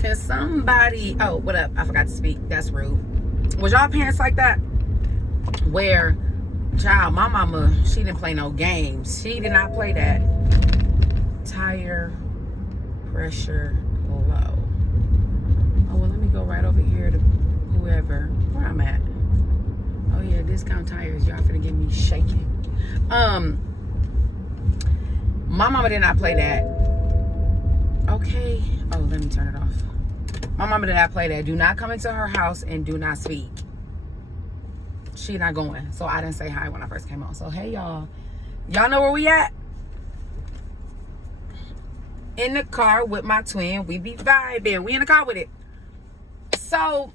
Can somebody, oh, what up? I forgot to speak. That's rude. Was y'all parents like that? Where, child, my mama, she didn't play no games. She did not play that. Tire pressure low. Oh, well, let me go right over here to whoever, where I'm at. Oh, yeah, discount tires. Y'all finna get me shaking. My mama did not play that. Okay. Oh, let me turn it off. My mama did not play that. Do not come into her house and do not speak. She not going. So I didn't say hi when I first came on. So hey, y'all. Y'all know where we at? In the car with my twin. We be vibing. We in the car with it. So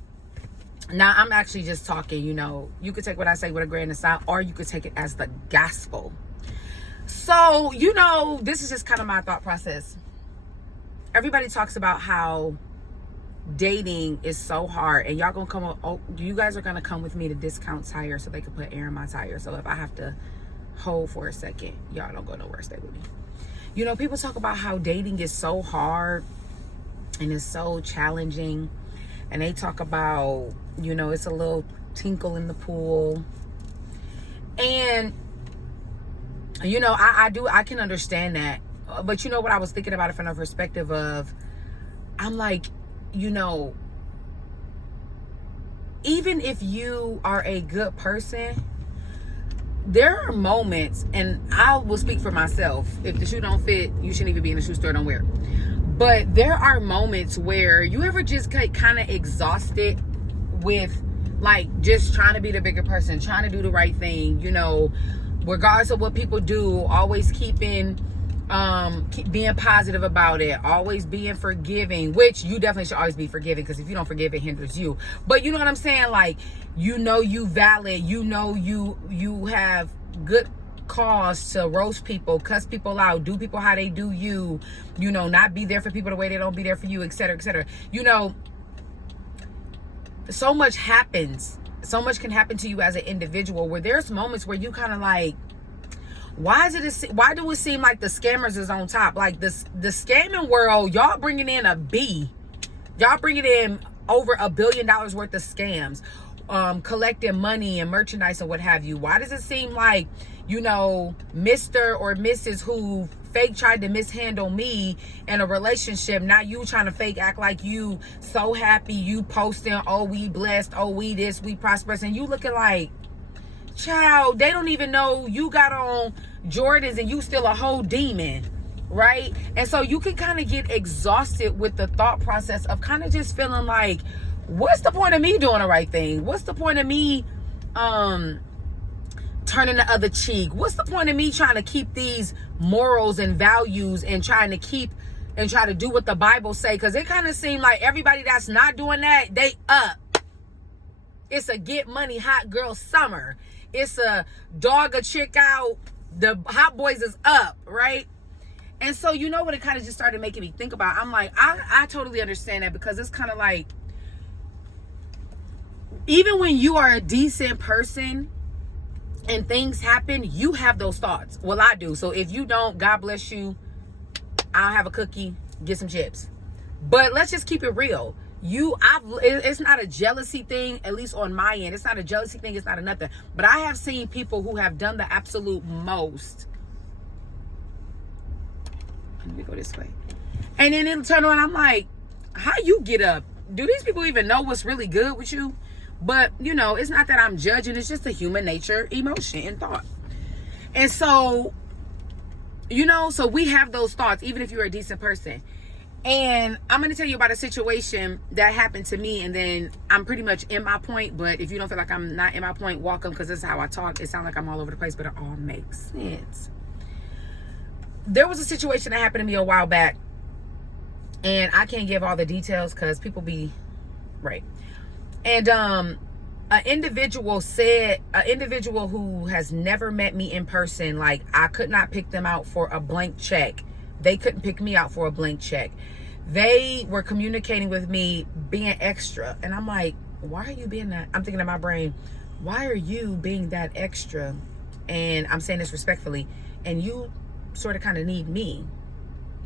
now I'm actually just talking, you know. You could take what I say with a grain of salt, or you could take it as the gospel. So, you know, this is just kind of my thought process. Everybody talks about how dating is so hard, and y'all gonna come, oh, you guys are gonna come with me to discount tire so they can put air in my tire. So if I have to hold for a second, y'all don't go nowhere, stay with me. You know, people talk about how dating is so hard and it's so challenging, and they talk about, you know, it's a little tinkle in the pool. And you know, I can understand that, but you know what, I was thinking about it from the perspective of, I'm like, you know, even if you are a good person, there are moments, and I will speak for myself, if the shoe don't fit, you shouldn't even be in the shoe store, don't wear it. But there are moments where you ever just get kind of exhausted with, like, just trying to be the bigger person, trying to do the right thing, you know, regardless of what people do, always keep being positive about it, always being forgiving, which you definitely should always be forgiving, because if you don't forgive, it hinders you. But you know what I'm saying? Like, you know, you valid, you know, you have good cause to roast people, cuss people out, do people how they do you, you know, not be there for people the way they don't be there for you, etc., etc. You know, so much happens. So much can happen to you as an individual, where there's moments where you kind of like, why do it seem like the scammers is on top? Like, the scamming world, y'all bringing in y'all bringing in over $1 billion worth of scams, collecting money and merchandise and what have you. Why does it seem like, you know, Mr. or Mrs. who fake tried to mishandle me in a relationship, now you trying to fake act like you so happy, you posting, oh, we blessed, oh, we this, we prosperous, and you looking like, child, they don't even know you got on Jordans and you still a whole demon, right? And so you can kind of get exhausted with the thought process of kind of just feeling like, what's the point of me doing the right thing? What's the point of me turning the other cheek? What's the point of me trying to keep these morals and values and trying to do what the Bible say? Because it kind of seems like everybody that's not doing that, they up. It's a get money hot girl summer. It's a dog a chick out. The hot boys is up, right? And so, you know what, it kind of just started making me think about. I'm like, I totally understand that, because it's kind of like, even when you are a decent person and things happen, you have those thoughts. Well, I do. So if you don't, God bless you. I'll have a cookie, get some chips. But let's just keep it real. It's not a jealousy thing, at least on my end. It's not a jealousy thing. It's not a nothing. But I have seen people who have done the absolute most. Let me go this way. And then it'll turn around. I'm like, how you get up? Do these people even know what's really good with you? But, you know, it's not that I'm judging. It's just a human nature, emotion, and thought. And so, you know, so we have those thoughts, even if you're a decent person. And I'm going to tell you about a situation that happened to me, and then I'm pretty much in my point. But if you don't feel like I'm not in my point, welcome, because this is how I talk. It sounds like I'm all over the place, but it all makes sense. There was a situation that happened to me a while back, and I can't give all the details because people be right. And an individual who has never met me in person, like, I could not pick them out for a blank check. They couldn't pick me out for a blank check. They were communicating with me being extra. And I'm like, why are you being that? I'm thinking in my brain, why are you being that extra? And I'm saying this respectfully. And you sort of kind of need me.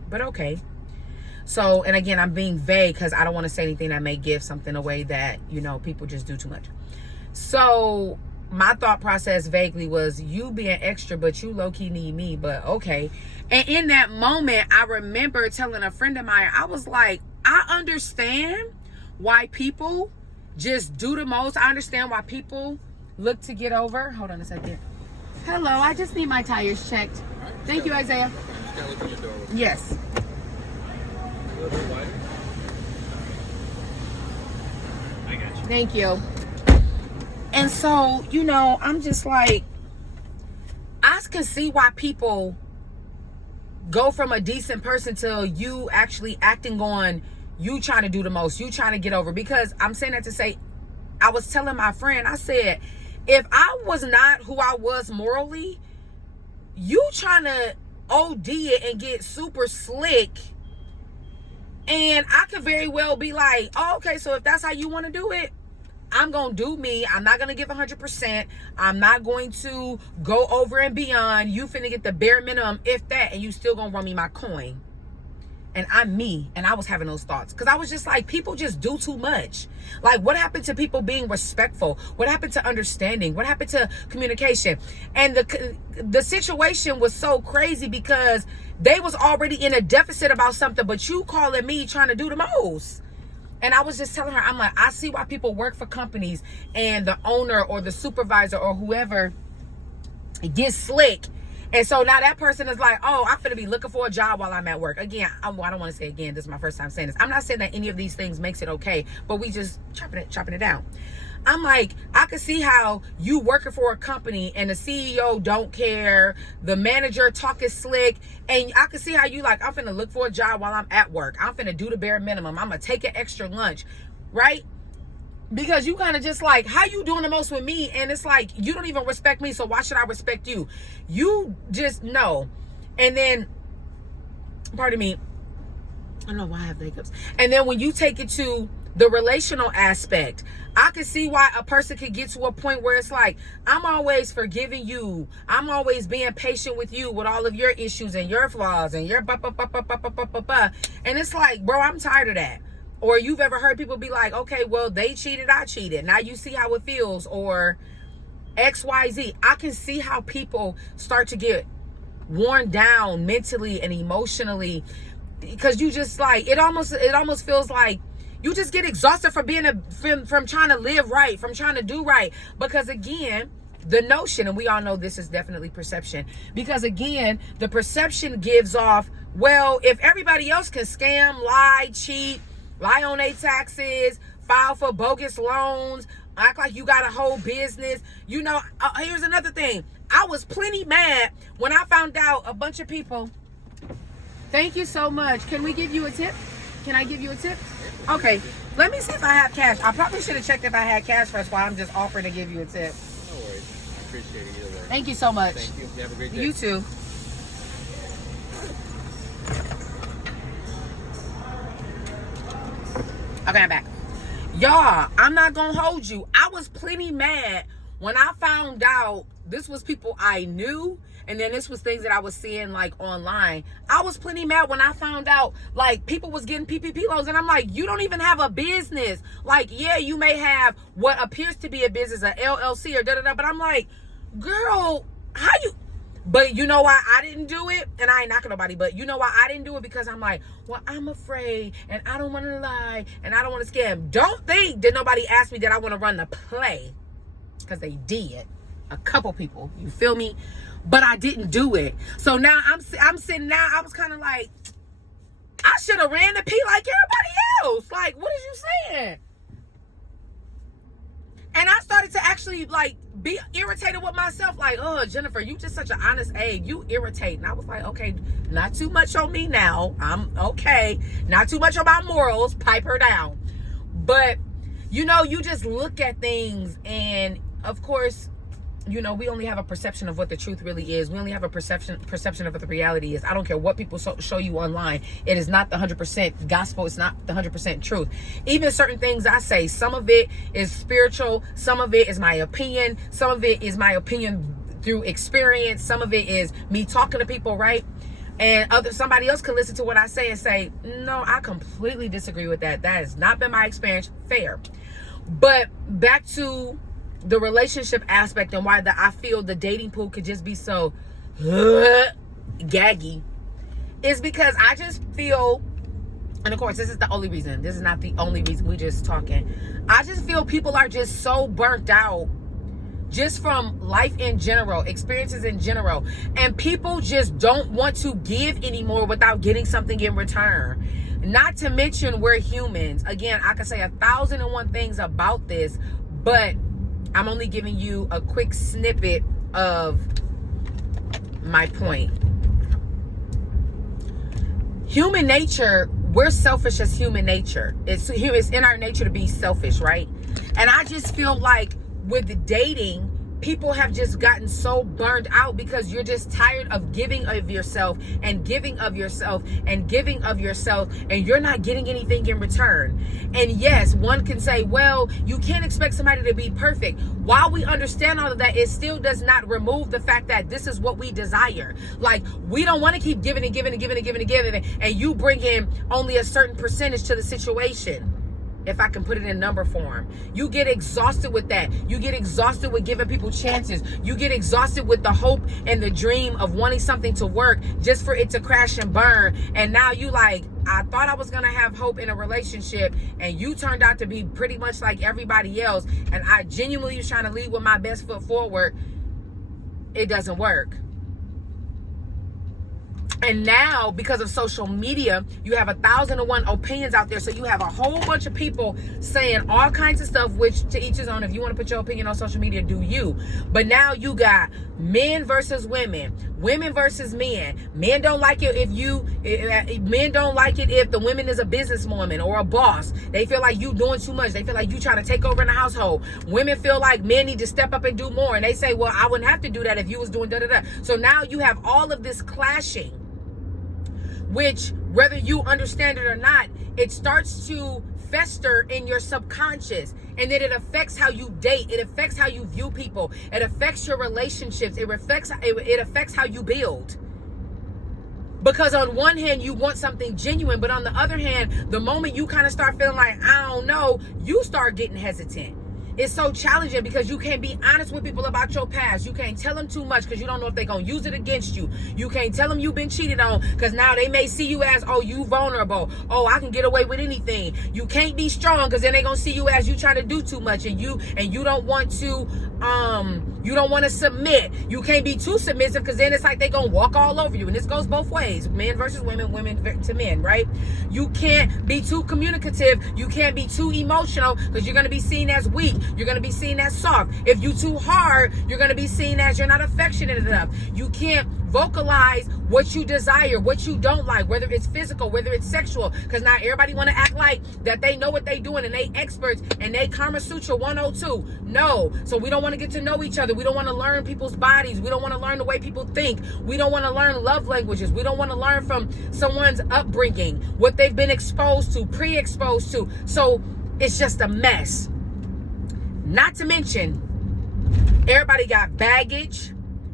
But okay. So, and again, I'm being vague because I don't want to say anything that may give something away that, you know, people just do too much. So my thought process vaguely was, you being extra, but you low-key need me, but okay. And in that moment, I remember telling a friend of mine, I was like, I understand why people just do the most. I understand why people look to get over. Hold on a second. Hello, I just need my tires checked. Thank you, Isaiah. Yes. I got you. Thank you. And so, you know, I'm just like, I can see why people go from a decent person to you actually acting on you trying to do the most, you trying to get over. Because I'm saying that to say, I was telling my friend, I said, if I was not who I was morally, you trying to OD it and get super slick, and I could very well be like, oh, okay, so if that's how you want to do it, I'm going to do me. I'm not going to give 100%. I'm not going to go over and beyond. You finna get the bare minimum, if that, and you still going to run me my coin. And I'm me. And I was having those thoughts. Because I was just like, people just do too much. Like, what happened to people being respectful? What happened to understanding? What happened to communication? And the situation was so crazy because they was already in a deficit about something, but you calling me trying to do the most. And I was just telling her, I'm like, I see why people work for companies and the owner or the supervisor or whoever gets slick. And so now that person is like, oh, I'm going to be looking for a job while I'm at work. Again, I don't want to say again, this is my first time saying this. I'm not saying that any of these things makes it okay, but we just chopping it down. I'm like, I can see how you working for a company and the CEO don't care, the manager talking slick, and I can see how you like, I'm finna look for a job while I'm at work. I'm finna do the bare minimum. I'm gonna take an extra lunch, right? Because you kind of just like, how you doing the most with me? And it's like, you don't even respect me, so why should I respect you? You just know. And then, pardon me, I don't know why I have hiccups. And then when you take it to the relational aspect, I can see why a person could get to a point where it's like, I'm always forgiving you. I'm always being patient with you with all of your issues and your flaws and your and it's like, bro, I'm tired of that. Or you've ever heard people be like, okay, well, they cheated, I cheated. Now you see how it feels, or XYZ. I can see how people start to get worn down mentally and emotionally, because you just like, it almost feels like you just get exhausted from from trying to live right, from trying to do right. Because again, the notion, and we all know this is definitely perception, because again, the perception gives off, well, if everybody else can scam, lie, cheat, lie on their taxes, file for bogus loans, act like you got a whole business. You know, here's another thing. I was plenty mad when I found out a bunch of people. Thank you so much. Can we give you a tip? Can I give you a tip? Okay, let me see if I have cash. I probably should have checked if I had cash first while I'm just offering to give you a tip. No worries. I appreciate it either way. Thank you so much. Thank you. You have a great day. You too. Okay, I'm back. Y'all, I'm not gonna hold you. I was plenty mad when I found out this was people I knew, and then this was things that I was seeing like online. I was plenty mad when I found out like people was getting PPP loans, and I'm like, you don't even have a business. Like, yeah, you may have what appears to be a business, a LLC or da-da-da, but I'm like, girl, how you... But you know why I didn't do it? And I ain't knocking nobody, but you know why I didn't do it? Because I'm like, well, I'm afraid, and I don't want to lie, and I don't want to scam. Don't think that nobody asked me that I want to run the play, because they did. A couple people, you feel me? But I didn't do it. So now I'm sitting now, I was kind of like, I should have ran the P like everybody else. Like, what is you saying? And I started to actually like be irritated with myself. Like, oh, Jennifer, you just such an honest egg. You irritate. And I was like, okay, not too much on me now. I'm okay. Not too much on my morals. Pipe her down. But, you know, you just look at things, and of course, you know, we only have a perception of what the truth really is. We only have a perception of what the reality is. I don't care what people show you online. It is not the 100% gospel. It's not the 100% truth. Even certain things I say, some of it is spiritual. Some of it is my opinion. Some of it is my opinion through experience. Some of it is me talking to people, right? And somebody else can listen to what I say and say, no, I completely disagree with that. That has not been my experience. Fair. But back to the relationship aspect and why I feel the dating pool could just be so gaggy is because I just feel, and of course, this is the only reason. This is not the only reason. We just talking. I just feel people are just so burnt out just from life in general, experiences in general. And people just don't want to give anymore without getting something in return. Not to mention we're humans. Again, I can say 1,001 things about this, but I'm only giving you a quick snippet of my point. Human nature, we're selfish as human nature. It's in our nature to be selfish, right? And I just feel like with dating, people have just gotten so burned out because you're just tired of giving of yourself and giving of yourself and giving of yourself, and you're not getting anything in return. And yes, one can say, well, you can't expect somebody to be perfect. While we understand all of that, it still does not remove the fact that this is what we desire. Like, we don't want to keep giving and giving and giving and giving and giving, and you bring in only a certain percentage to the situation. If I can put it in number form, you get exhausted with that. You get exhausted with giving people chances. You get exhausted with the hope and the dream of wanting something to work just for it to crash and burn. And now you like, I thought I was going to have hope in a relationship, and you turned out to be pretty much like everybody else. And I genuinely was trying to lead with my best foot forward. It doesn't work. And now, because of social media, you have 1,001 opinions out there. So you have a whole bunch of people saying all kinds of stuff, which to each his own. If you want to put your opinion on social media, do you. But now you got men versus women, women versus men. Men don't like it men don't like it if the woman is a businesswoman or a boss. They feel like you doing too much. They feel like you trying to take over in the household. Women feel like men need to step up and do more. And they say, well, I wouldn't have to do that if you was doing da-da-da. So now you have all of this clashing, which, whether you understand it or not, it starts to fester in your subconscious, and then it affects how you date. It affects how you view people. It affects your relationships. It affects how you build. Because on one hand, you want something genuine, but on the other hand, the moment you kind of start feeling like, I don't know, you start getting hesitant. It's so challenging because you can't be honest with people about your past. You can't tell them too much because you don't know if they're going to use it against you. You can't tell them you've been cheated on because now they may see you as, oh, you vulnerable. Oh, I can get away with anything. You can't be strong because then they're going to see you as you trying to do too much, and you don't want to submit. You can't be too submissive because then it's like they're going to walk all over you. And this goes both ways. Men versus women, women to men, right? You can't be too communicative. You can't be too emotional because you're going to be seen as weak. You're going to be seen as soft. If you too hard, you're going to be seen as you're not affectionate enough. You can't vocalize what you desire, what you don't like, whether it's physical, whether it's sexual, because now everybody want to act like that they know what they doing and they experts and they Kama Sutra 102. No. So we don't want to get to know each other. We don't want to learn people's bodies. We don't want to learn the way people think. We don't want to learn love languages. We don't want to learn from someone's upbringing, what they've been exposed to, pre-exposed to. So it's just a mess. Not to mention, everybody got baggage.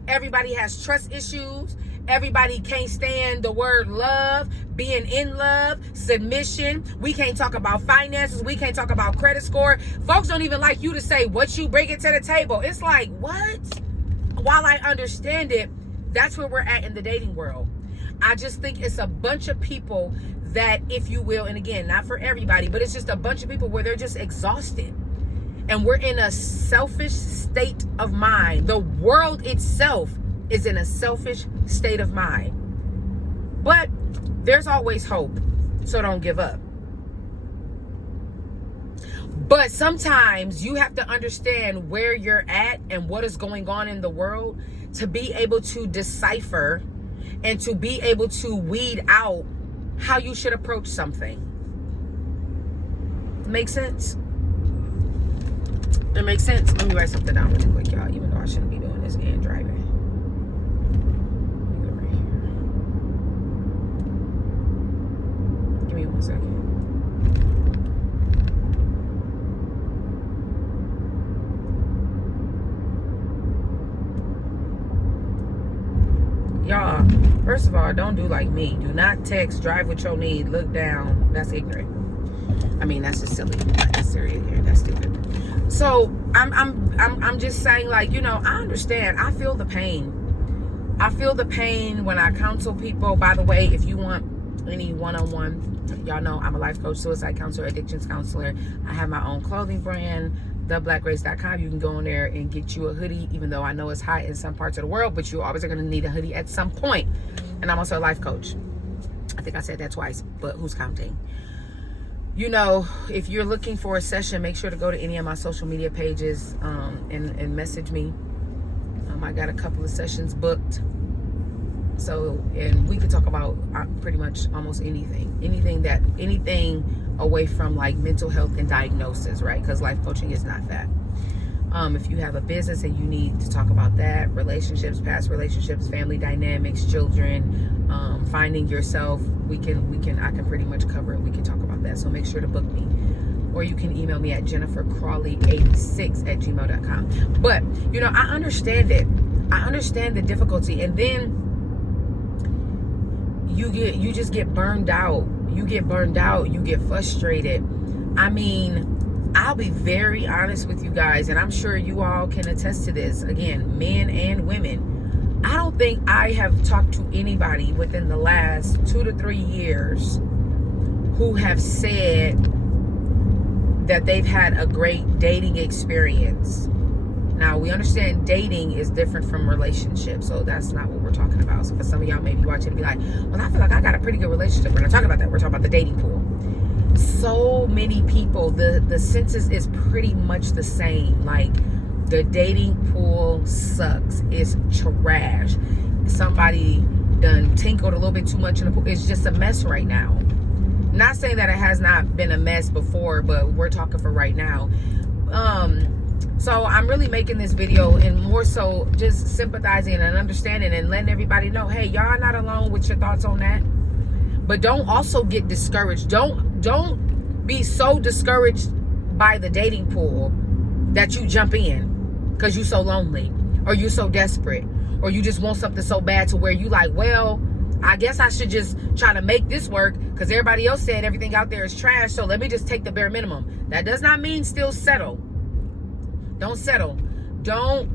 Everybody has trust issues. Everybody can't stand the word love, being in love, submission. We can't talk about finances. We can't talk about credit score. Folks don't even like you to say what you bring it to the table. It's like, what? While I understand it, that's where we're at in the dating world. I just think it's a bunch of people that, if you will, and again, not for everybody, but it's just a bunch of people where they're just exhausted. And we're in a selfish state of mind. The world itself is in a selfish state of mind. But there's always hope, so don't give up. But sometimes you have to understand where you're at and what is going on in the world to be able to decipher and to be able to weed out how you should approach something. Make sense? It makes sense. Let me write something down really quick, y'all, even though I shouldn't be doing this and driving. Let me go right here. Give me 1 second. Y'all, first of all, don't do like me. Do not text, drive with your need, look down. That's ignorant. I mean, that's just silly. Not necessarily ignorant. That's stupid. So I'm just saying, like, you know, I understand. I feel the pain. I feel the pain when I counsel people. By the way, if you want any one-on-one, y'all know I'm a life coach, suicide counselor, addictions counselor. I have my own clothing brand, theblackgrace.com. You can go in there and get you a hoodie, even though I know it's hot in some parts of the world, but you always are going to need a hoodie at some point. And I'm also a life coach. I think I said that twice, but who's counting? You know, if you're looking for a session, make sure to go to any of my social media pages and message me. I got a couple of sessions booked. So, and we could talk about pretty much almost anything away from like mental health and diagnosis, right? Because life coaching is not that. If you have a business and you need to talk about that, relationships, past relationships, family dynamics, children, finding yourself, I can pretty much cover it. We can talk about that. So make sure to book me. Or you can email me at jennifercrawley86@gmail.com. But, you know, I understand it. I understand the difficulty. And then you just get burned out. You get frustrated. I mean, I'll be very honest with you guys, and I'm sure you all can attest to this. Again, men and women. I don't think I have talked to anybody within the last 2 to 3 years who have said that they've had a great dating experience. Now, we understand dating is different from relationships, so that's not what we're talking about. So for some of y'all may be watching and be like, well, I feel like I got a pretty good relationship. We're not talking about that. We're talking about the dating pool. So many people, the census is pretty much the same. Like, the dating pool sucks. It's trash. Somebody done tinkled a little bit too much in the pool. It's just a mess right now. Not saying that it has not been a mess before, but we're talking for right now. So I'm really making this video and more so just sympathizing and understanding and letting everybody know, hey, y'all are not alone with your thoughts on that. But don't also get discouraged. Don't be so discouraged by the dating pool that you jump in because you're so lonely or you're so desperate or you just want something so bad to where you like, well, I guess I should just try to make this work because everybody else said everything out there is trash, so let me just take the bare minimum. That does not mean still settle. Don't settle. Don't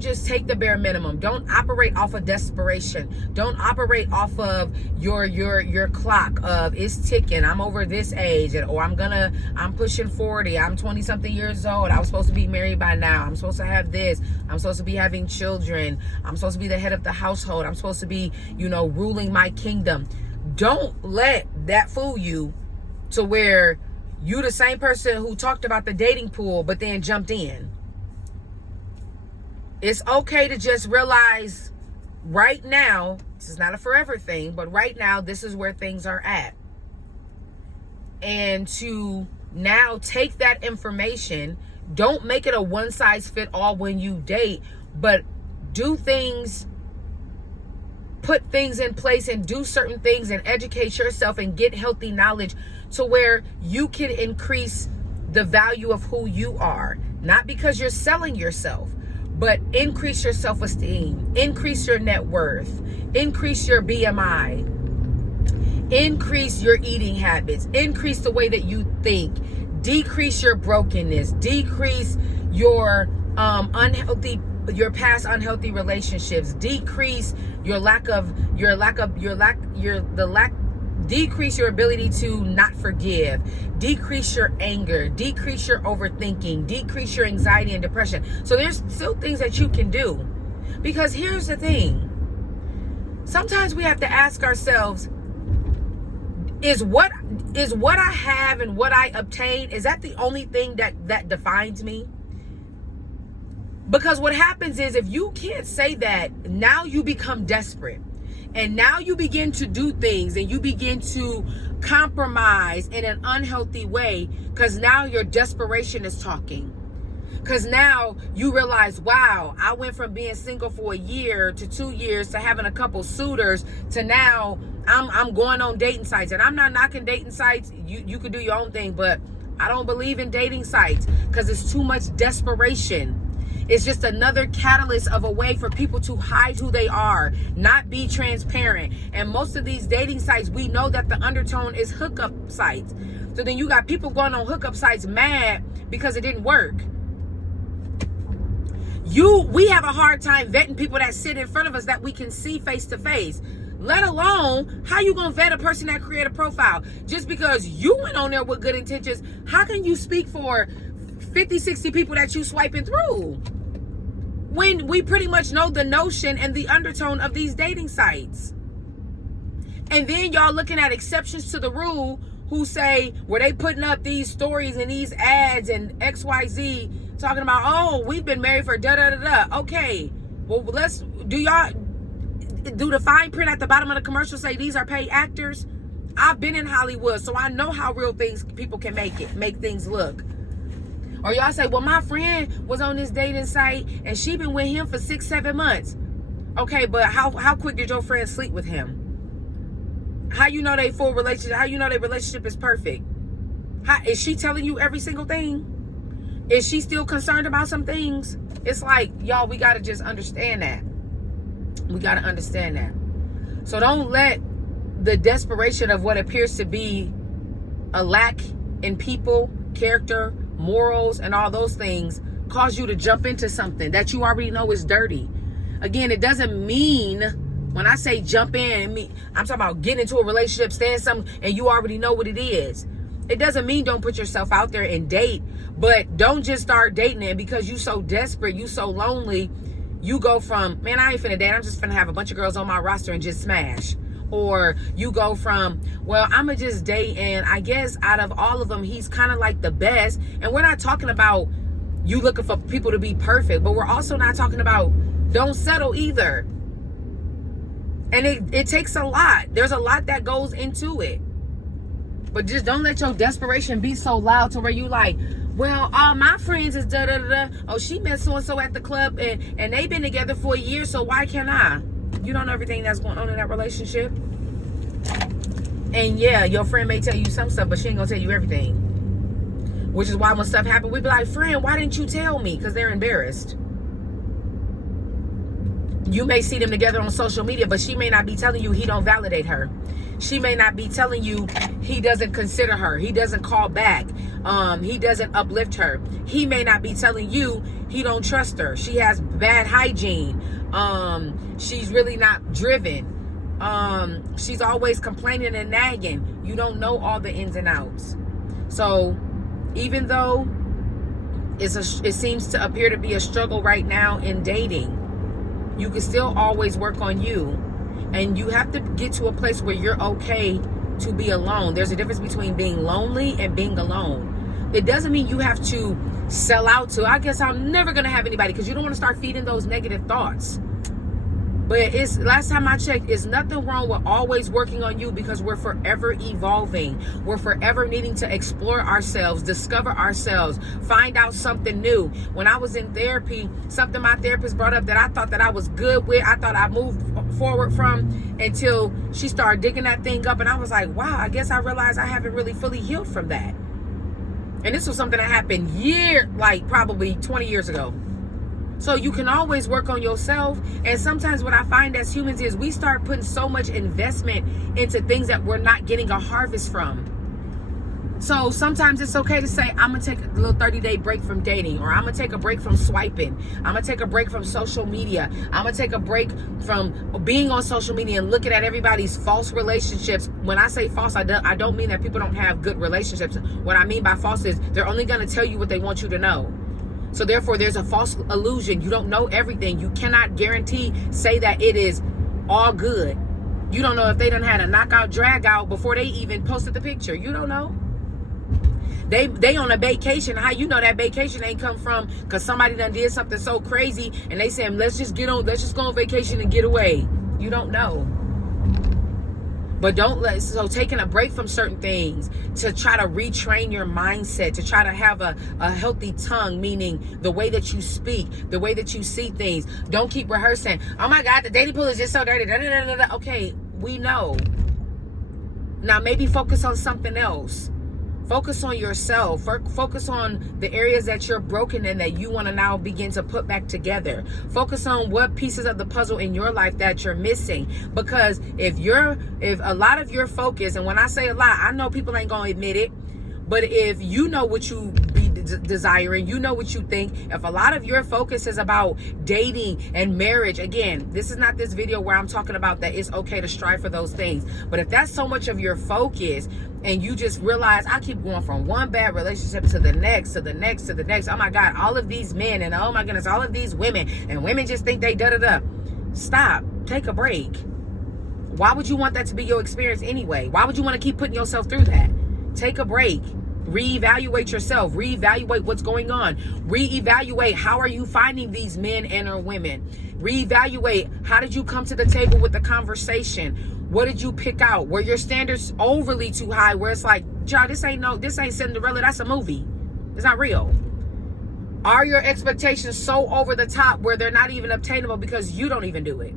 just take the bare minimum. Don't operate off of desperation. Don't operate off of your clock of it's ticking. I'm over this age, or I'm pushing 40. I'm 20 something years old. I was supposed to be married by now. I'm supposed to have this. I'm supposed to be having children. I'm supposed to be the head of the household. I'm supposed to be, ruling my kingdom. Don't let that fool you to where you the same person who talked about the dating pool but then jumped in. It's okay to just realize right now, this is not a forever thing, but right now, this is where things are at. And to now take that information, don't make it a one size fit all when you date, but do things, put things in place and do certain things and educate yourself and get healthy knowledge to where you can increase the value of who you are. Not because you're selling yourself, but increase your self-esteem, increase your net worth, increase your BMI, increase your eating habits, increase the way that you think, decrease your brokenness, decrease your past unhealthy relationships, decrease decrease your ability to not forgive, decrease your anger, decrease your overthinking, decrease your anxiety and depression. So there's still things that you can do. Because here's the thing. Sometimes we have to ask ourselves, is what I have and what I obtain, is that the only thing that defines me? Because what happens is if you can't say that, now you become desperate. And now you begin to do things and you begin to compromise in an unhealthy way because now your desperation is talking. Because now you realize, wow, I went from being single for a year to 2 years to having a couple suitors to now I'm going on dating sites. And I'm not knocking dating sites. You could do your own thing, but I don't believe in dating sites because it's too much desperation. It's just another catalyst of a way for people to hide who they are, not be transparent. And most of these dating sites, we know that the undertone is hookup sites. So then you got people going on hookup sites mad because it didn't work. We have a hard time vetting people that sit in front of us that we can see face to face. Let alone, how you gonna vet a person that create a profile? Just because you went on there with good intentions, how can you speak for 50, 60 people that you swiping through? When we pretty much know the notion and the undertone of these dating sites. And then y'all looking at exceptions to the rule who say, were they putting up these stories and these ads and XYZ talking about, oh, we've been married for da-da-da-da. Okay, well, do the fine print at the bottom of the commercial say these are paid actors? I've been in Hollywood, so I know how real things people can make things look. Or y'all say, well, my friend was on this dating site and she been with him for 6-7 months. Okay, but how quick did your friend sleep with him? How you know they full relationship? How you know their relationship is perfect? Is she telling you every single thing? Is she still concerned about some things? It's like, y'all, we got to just understand that. We got to understand that. So don't let the desperation of what appears to be a lack in people, character, morals, and all those things cause you to jump into something that you already know is dirty. Again, it doesn't mean, when I say jump in, I'm talking about getting into a relationship, staying something, and you already know what it is. It doesn't mean don't put yourself out there and date, but don't just start dating it because you so desperate, you so lonely. You go from, man, I ain't finna date, I'm just finna have a bunch of girls on my roster and just smash. Or you go from, well, I'ma just date, and I guess out of all of them, he's kind of like the best. And we're not talking about you looking for people to be perfect, but we're also not talking about don't settle either. And it takes a lot. There's a lot that goes into it. But just don't let your desperation be so loud to where you like, well, all my friends is da-da-da-da. Oh, she met so-and-so at the club and they've been together for a year, so why can't I? You don't know everything that's going on in that relationship. And yeah, your friend may tell you some stuff, but she ain't gonna tell you everything. Which is why when stuff happens, we be like, friend, why didn't you tell me? Because they're embarrassed. You may see them together on social media, but she may not be telling you he don't validate her. She may not be telling you he doesn't consider her. He doesn't call back. He doesn't uplift her. He may not be telling you he don't trust her. She has bad hygiene. She's really not driven. She's always complaining and nagging. You don't know all the ins and outs. So even though it seems to appear to be a struggle right now in dating, you can still always work on you. And you have to get to a place where you're okay to be alone. There's a difference between being lonely and being alone. It doesn't mean you have to sell out to, I guess I'm never going to have anybody, because you don't want to start feeding those negative thoughts. But last time I checked, it's nothing wrong with always working on you, because we're forever evolving. We're forever needing to explore ourselves, discover ourselves, find out something new. When I was in therapy, something my therapist brought up that I thought that I was good with, I thought I moved forward from, until she started digging that thing up, and I was like, wow, I guess I realized I haven't really fully healed from that. And this was something that happened probably 20 years ago. So you can always work on yourself. And sometimes what I find as humans is we start putting so much investment into things that we're not getting a harvest from. So sometimes it's okay to say, I'm going to take a little 30-day break from dating, or I'm going to take a break from swiping. I'm going to take a break from social media. I'm going to take a break from being on social media and looking at everybody's false relationships. When I say false, I don't mean that people don't have good relationships. What I mean by false is they're only going to tell you what they want you to know. So therefore, there's a false illusion. You don't know everything. You cannot say that it is all good. You don't know if they done had a knockout, drag out before they even posted the picture. You don't know. They on a vacation. How you know that vacation ain't come from because somebody done did something so crazy and they saying, let's just go on vacation and get away. You don't know. But so taking a break from certain things to try to retrain your mindset, to try to have a healthy tongue, meaning the way that you speak, the way that you see things. Don't keep rehearsing. Oh my God, the dating pool is just so dirty. Da, da, da, da, da. Okay, we know. Now maybe focus on something else. Focus on yourself. Focus on the areas that you're broken in that you want to now begin to put back together. Focus on what pieces of the puzzle in your life that you're missing. Because if a lot of your focus, and when I say a lot, I know people ain't gonna admit it, but if you know what you be desiring, you know what you think, if a lot of your focus is about dating and marriage, again, this is not this video where I'm talking about that it's okay to strive for those things, but if that's so much of your focus and you just realize I keep going from one bad relationship to the next, to the next, to the next, oh my God, all of these men and oh my goodness, all of these women, and women just think they da-da-da. Stop. Take a break. Why would you want that to be your experience anyway? Why would you want to keep putting yourself through that? Take a break. Reevaluate yourself. Reevaluate what's going on. Reevaluate how are you finding these men and or women. Reevaluate how did you come to the table with the conversation. What did you pick out? Were your standards overly too high where it's like, y'all, this ain't Cinderella, that's a movie. It's not real. Are your expectations so over the top where they're not even obtainable because you don't even do it?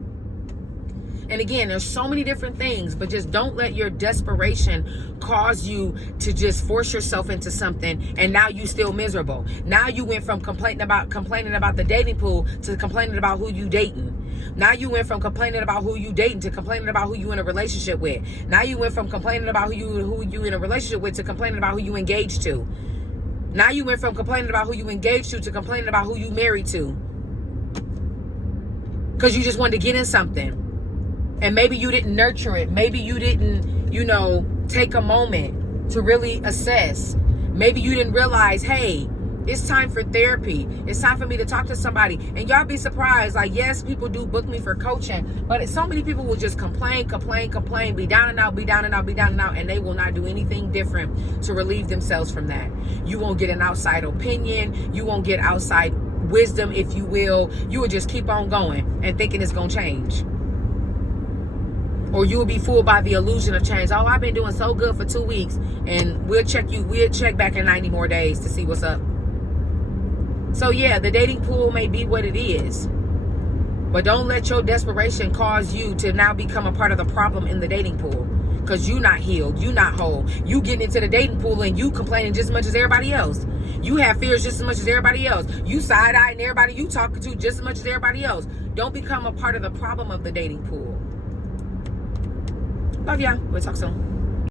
And again, there's so many different things, but just don't let your desperation cause you to just force yourself into something and now you still miserable. Now you went from complaining about the dating pool to complaining about who you dating. Now you went from complaining about who you dating to complaining about who you in a relationship with. Now you went from complaining about who you in a relationship with to complaining about who you engaged to. Now you went from complaining about who you engaged to complaining about who you married to. Because you just wanted to get in something. And maybe you didn't nurture it. Maybe you didn't, take a moment to really assess. Maybe you didn't realize, hey, it's time for therapy. It's time for me to talk to somebody. And y'all be surprised. Like, yes, people do book me for coaching, but so many people will just complain, be down and out, and they will not do anything different to relieve themselves from that. You won't get an outside opinion. You won't get outside wisdom, if you will. You will just keep on going and thinking it's going to change. Or you will be fooled by the illusion of change. Oh, I've been doing so good for 2 weeks, and we'll check back in 90 more days to see what's up. So yeah, the dating pool may be what it is, but don't let your desperation cause you to now become a part of the problem in the dating pool. Because you not healed, you not whole. You getting into the dating pool and you complaining just as much as everybody else. You have fears just as much as everybody else. You side-eyeing everybody you talking to just as much as everybody else. Don't become a part of the problem of the dating pool. Love ya. We'll talk soon.